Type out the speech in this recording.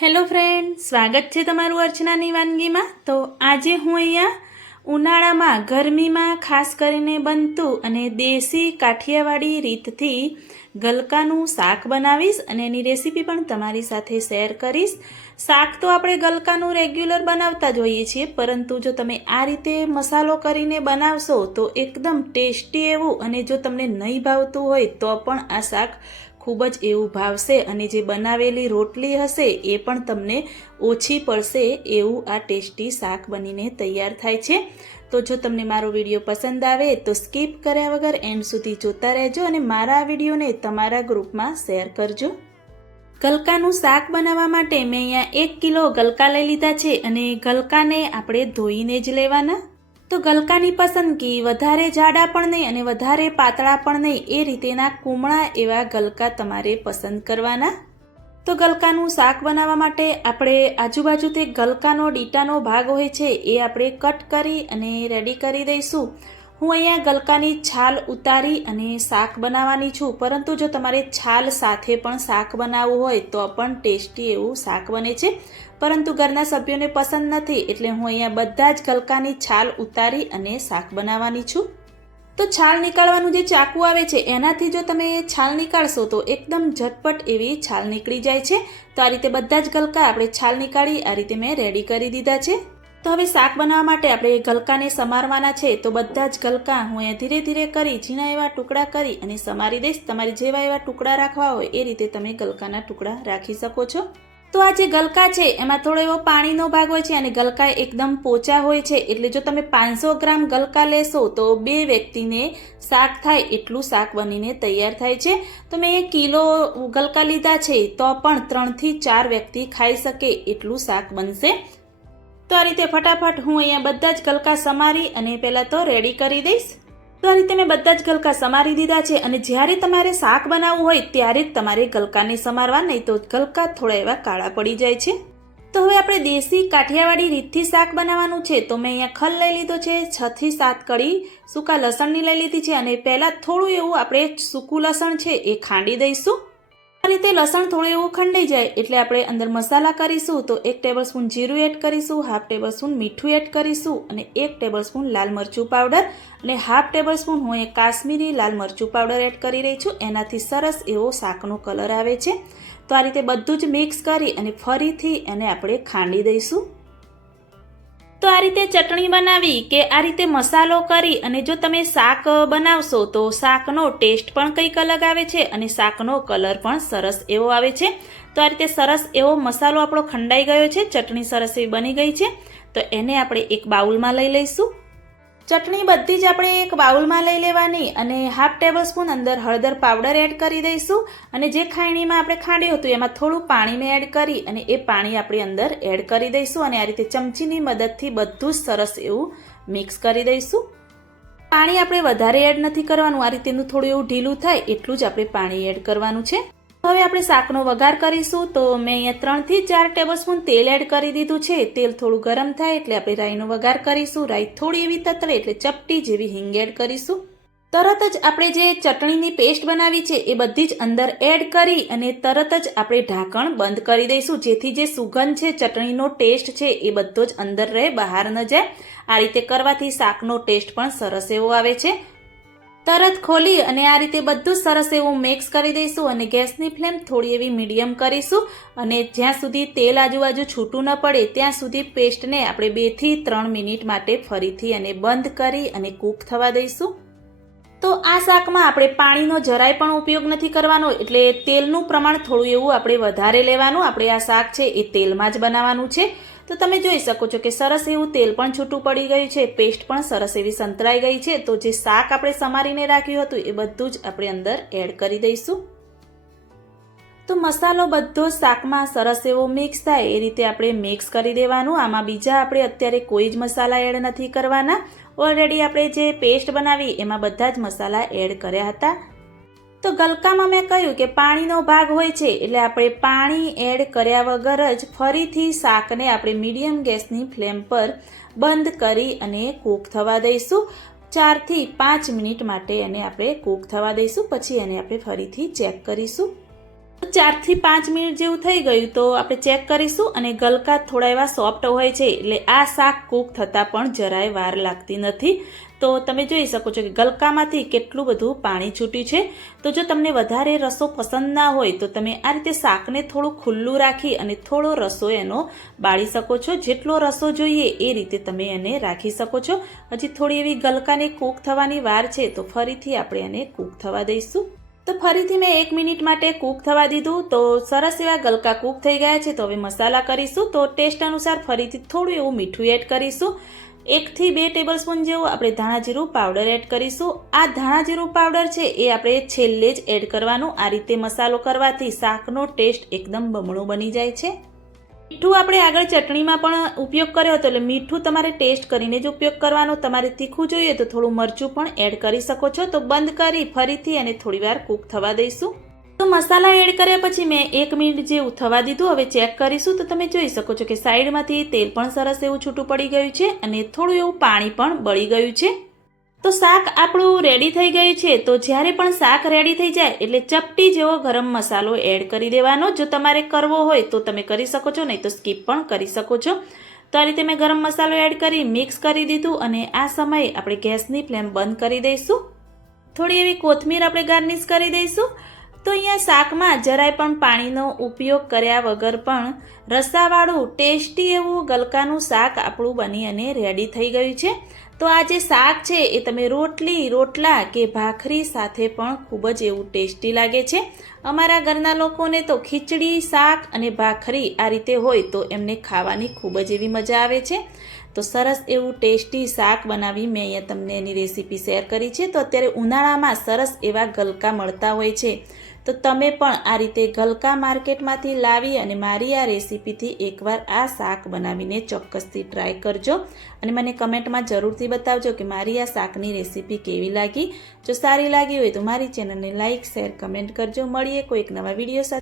Hello friend, સ્વાગત છે તમારું અર્ચનાની વાનગીમાં। તો આજે હું અહીંયા ઉનાળામાં ગરમીમાં ખાસ કરીને બનતું અને દેશી કાઠિયાવાડી રીતથી ગલકાનું શાક બનાવીશ અને એની રેસીપી પણ તમારી સાથે શેર કરીશ। શાક તો આપણે ગલકાનું રેગ્યુલર બનાવતા જ હોઈએ છીએ, પરંતુ જો તમે આ રીતે મસાલો કરીને બનાવશો તો એકદમ ટેસ્ટી એવું, અને જો તમને નહીં ભાવતું હોય તો પણ આ શાક ખૂબ જ એવું ભાવશે અને જે બનાવેલી રોટલી હશે એ પણ તમને ઓછી પડશે એવું આ ટેસ્ટી શાક બનીને તૈયાર થાય છે। તો જો તમને મારો વિડીયો પસંદ આવે તો સ્કીપ કર્યા વગર એન્ડ સુધી જોતા રહેજો અને મારા વિડીયોને તમારા ગ્રુપમાં શેર કરજો। ગલકાનું શાક બનાવવા માટે મેં અહીંયા 1 કિલો ગલકા લઈ લીધા છે અને ગલકાને આપણે ધોઈને જ લેવાના। તો ગલકાની પસંદગી વધારે જાડા પણ નહીં અને વધારે પાતળા પણ નહીં, એ રીતેના કુમળા એવા ગલકા તમારે પસંદ કરવાના। તો ગલકાનું શાક બનાવવા માટે આપણે આજુબાજુથી ગલકાનો ડીટાનો ભાગ હોય છે એ આપણે કટ કરી અને રેડી કરી દઈશું। હું અહીંયા ગલકાની છાલ ઉતારી અને શાક બનાવવાની છું, પરંતુ જો તમારે છાલ સાથે પણ શાક બનાવવું હોય તો પણ ટેસ્ટી એવું શાક બને છે, પરંતુ ઘરના સભ્યોને પસંદ નથી એટલે હું અહીંયા બધા જ ગલકાની છાલ ઉતારી અને શાક બનાવવાની છું। તો છાલ નીકાળવાનું જે ચાકુ આવે છે એનાથી જો તમે છાલ નીકાળશો તો એકદમ ઝટપટ એવી છાલ નીકળી જાય છે। તો આ રીતે બધા જ ગલકા આપણે છાલ નીકાળી આ રીતે મેં રેડી કરી દીધા છે। તો હવે શાક બનાવવા માટે આપણે ગલકાને સમારવાના છે। તો બધા જ ગલકા હું અહીંયા ધીરે ધીરે કરી ઝીણા એવા ટુકડા કરી અને સમારી દઈશ। તમારે જેવા એવા ટુકડા રાખવા હોય એ રીતે તમે ગલકાના ટુકડા રાખી શકો છો। તો આ જે ગલકા છે એમાં થોડો એવો પાણીનો ભાગ હોય છે અને ગલકા એકદમ પોચા હોય છે, એટલે જો તમે 500 ગ્રામ ગલકા લેશો તો 2 વ્યક્તિને શાક થાય એટલું શાક બનીને તૈયાર થાય છે। તો મેં 1 કિલો ગલકા લીધા છે તો પણ 3 થી 4 વ્યક્તિ ખાઈ શકે એટલું શાક બનશે। તો આ રીતે ફટાફટ હું અહીંયા બધા જ ગલકા સમારી અને પહેલાં તો રેડી કરી દઈશ। તો આ રીતે મેં બધા જ ગલકા સમારી દીધા છે અને જ્યારે તમારે શાક બનાવવું હોય ત્યારે જ તમારે ગલકાને સમારવા, નહીં તો ગલકા થોડા એવા કાળા પડી જાય છે। તો હવે આપણે દેશી કાઠિયાવાડી રીતથી શાક બનાવવાનું છે। તો મેં અહીંયા ખલ લઈ લીધો છે, 6 થી 7 કળી સૂકા લસણની લઈ લીધી છે અને પહેલાં થોડું એવું આપણે સૂકું લસણ છે એ ખાંડી દઈશું। આ રીતે લસણ થોડું એવું ખંડાઈ જાય એટલે આપણે અંદર મસાલા કરીશું। તો 1 ટેબલસ્પૂન જીરું એડ કરીશું, 1/2 ટેબલસ્પૂન મીઠું એડ કરીશું અને 1 ટેબલસ્પૂન લાલ મરચું પાવડર અને 1/2 ટેબલસ્પૂન હું એ કાશ્મીરી લાલ મરચું પાવડર એડ કરી રહી છું, એનાથી સરસ એવો શાકનો કલર આવે છે। તો આ રીતે બધું જ મિક્સ કરી અને ફરીથી એને આપણે ખાંડી દઈશું। તો આ રીતે ચટણી બનાવી કે આ રીતે મસાલો કરી અને જો તમે શાક બનાવશો તો શાકનો ટેસ્ટ પણ કંઈક અલગ આવે છે અને શાકનો કલર પણ સરસ એવો આવે છે। તો આ રીતે સરસ એવો મસાલો આપણો ખંડાઈ ગયો છે, ચટણી સરસ એવી બની ગઈ છે। તો એને આપણે એક બાઉલમાં લઈ લઈશું। ચટણી બધી જ આપણે એક બાઉલમાં લઈ લેવાની અને 1/2 ટેબલસ્પૂન અંદર હળદર પાવડર એડ કરી દઈશું અને જે ખાયણીમાં આપણે ખાંડ્યું હતું એમાં થોડું પાણી મેં એડ કરી અને એ પાણી આપણે અંદર એડ કરી દઈશું અને આ રીતે ચમચીની મદદથી બધું જ સરસ એવું મિક્સ કરી દઈશું। પાણી આપણે વધારે એડ નથી કરવાનું, આ રીતેનું થોડું એવું ઢીલું થાય એટલું જ આપણે પાણી એડ કરવાનું છે। હવે આપણે શાકનો વઘાર કરીશું। તો મેં અહીંયા 3 થી 4 ટેબલસ્પૂન તેલ એડ કરી દીધું છે। તેલ થોડું ગરમ થાય એટલે આપણે રાઈનો વઘાર કરીશું। રાઈ થોડી એવી તતળે એટલે ચપટી જેવી હિંગ એડ કરીશું। તરત જ આપણે જે ચટણીની પેસ્ટ બનાવી છે એ બધી જ અંદર એડ કરી અને તરત જ આપણે ઢાંકણ બંધ કરી દઈશું, જેથી જે સુગંધ છે, ચટણીનો ટેસ્ટ છે એ બધો જ અંદર રહે, બહાર ન જાય। આ રીતે કરવાથી શાકનો ટેસ્ટ પણ સરસ એવો આવે છે। તરત ખોલી અને આ રીતે બધું સરસ એવું મિક્સ કરી દઈશું અને ગેસની ફ્લેમ થોડી એવી મીડિયમ કરીશું અને જ્યાં સુધી તેલ આજુબાજુ છૂટું ન પડે ત્યાં સુધી પેસ્ટને આપણે 2 થી 3 મિનિટ માટે ફરીથી અને બંધ કરી અને કૂક થવા દઈશું। તો આ શાકમાં આપણે પાણીનો જરાય પણ ઉપયોગ નથી કરવાનો, એટલે તેલનું પ્રમાણ થોડું એવું આપણે વધારે લેવાનું। આપણે આ શાક છે એ તેલમાં જ બનાવવાનું છે। તો તમે જોઈ શકો છો કે સરસ એવું તેલ પણ છૂટું પડી ગયું છે, પેસ્ટ પણ સરસ એવી સંતરાઈ ગઈ છે। તો જે શાક આપણે સમારીને રાખ્યું હતું એ બધું જ આપણે અંદર એડ કરી દઈશું। તો મસાલો બધો શાકમાં સરસ એવો મિક્સ થાય એ રીતે આપણે મિક્સ કરી દેવાનું। આમાં બીજા આપણે અત્યારે કોઈ જ મસાલા એડ નથી કરવાના, ઓલરેડી આપણે જે પેસ્ટ બનાવી એમાં બધા જ મસાલા એડ કર્યા હતા। તો ગલકામાં મેં કહ્યું કે પાણીનો ભાગ હોય છે એટલે આપણે પાણી એડ કર્યા વગર જ ફરીથી શાકને આપણે મીડિયમ ગેસની ફ્લેમ પર બંધ કરી અને કૂક થવા દઈશું। 4 થી 5 મિનિટ માટે એને આપણે કૂક થવા દઈશું, પછી એને આપણે ફરીથી ચેક કરીશું। 4 થી 5 મિનિટ જેવું થઈ ગયું તો આપણે ચેક કરીશું અને ગલકા થોડા એવા સોફ્ટ હોય છે એટલે આ શાક કૂક થતાં પણ જરાય વાર લાગતી નથી. તો તમે જોઈ શકો છો કે ગલકામાંથી કેટલું બધું પાણી છૂટ્યું છે. તો જો તમને વધારે રસો પસંદ ના હોય તો તમે આ રીતે શાકને થોડું ખુલ્લું રાખી અને થોડો રસો એનો બાળી શકો છો. જેટલો રસો જોઈએ એ રીતે તમે એને રાખી શકો છો. હજી થોડી એવી ગલકાને કૂક થવાની વાર છે તો ફરીથી આપણે એને કૂક થવા દઈશું. તો ફરીથી મેં 1 મિનિટ માટે કૂક થવા દીધું. તો સરસ એવા ગલકા કૂક થઈ ગયા છે. તો હવે મસાલા કરીશું. તો ટેસ્ટ અનુસાર ફરીથી થોડું એવું મીઠું એડ કરીશું. 1 થી 2 ટેબલસ્પૂન જેવું આપણે ધાણા જીરું પાવડર એડ કરીશું. આ ધાણા જીરું પાવડર છે એ આપણે છેલ્લે જ એડ કરવાનું. આ રીતે મસાલો કરવાથી શાકનો ટેસ્ટ એકદમ બમણો બની જાય છે. મીઠું આપણે આગળ ચટણીમાં પણ ઉપયોગ કર્યો હતો એટલે મીઠું તમારે ટેસ્ટ કરીને જ ઉપયોગ કરવાનો. તમારે તીખું જોઈએ તો થોડું મરચું પણ એડ કરી શકો છો. તો બંધ કરી ફરીથી એને થોડીવાર કૂક થવા દઈશું. તો મસાલા એડ કર્યા પછી મેં 1 મિનિટ જેવું થવા દીધું. હવે ચેક કરીશું તો તમે જોઈ શકો છો કે સાઈડમાંથી તેલ પણ સરસ એવું છૂટું પડી ગયું છે અને થોડું એવું પાણી પણ બળી ગયું છે. તો શાક આપણું રેડી થઈ ગયું છે. તો જ્યારે પણ શાક રેડી થઈ જાય એટલે ચપટી જેવો ગરમ મસાલો એડ કરી દેવાનો. જો તમારે કરવો હોય તો તમે કરી શકો છો, નહીં તો સ્કીપ પણ કરી શકો છો. તો આ રીતે મેં ગરમ મસાલો એડ કરી મિક્સ કરી દીધું અને આ સમયે આપણે ગેસની ફ્લેમ બંધ કરી દઈશું. થોડી એવી કોથમીર આપણે ગાર્નિશ કરી દઈશું. તો અહીંયા શાકમાં જરાય પણ પાણીનો ઉપયોગ કર્યા વગર પણ રસાવાળું ટેસ્ટી એવું ગલકાનું શાક આપણું બની અને રેડી થઈ ગયું છે. તો આ જે શાક છે એ તમે રોટલી, રોટલા કે ભાખરી સાથે પણ ખૂબ જ એવું ટેસ્ટી લાગે છે. અમારા ઘરના લોકોને તો ખીચડી, શાક અને ભાખરી આ રીતે હોય તો એમને ખાવાની ખૂબ જ એવી મજા આવે છે. તો સરસ એવું ટેસ્ટી શાક બનાવી મેં અહીંયા તમને એની રેસીપી શેર કરી છે. તો અત્યારે ઉનાળામાં સરસ એવા ગલકા મળતા હોય છે. તો તમે પણ આ રીતે ગલકા માર્કેટમાંથી લાવી અને મારી આ રેસીપીથી એકવાર આ શાક બનાવીને ચોક્કસથી ટ્રાય કરજો અને મને કમેન્ટમાં જરૂરથી બતાવજો કે મારી આ શાકની રેસીપી કેવી લાગી. જો સારી લાગી હોય તો મારી ચેનલને લાઇક, શેર, કમેન્ટ કરજો. મળીએ કોઈક નવા વિડીયો સાથે.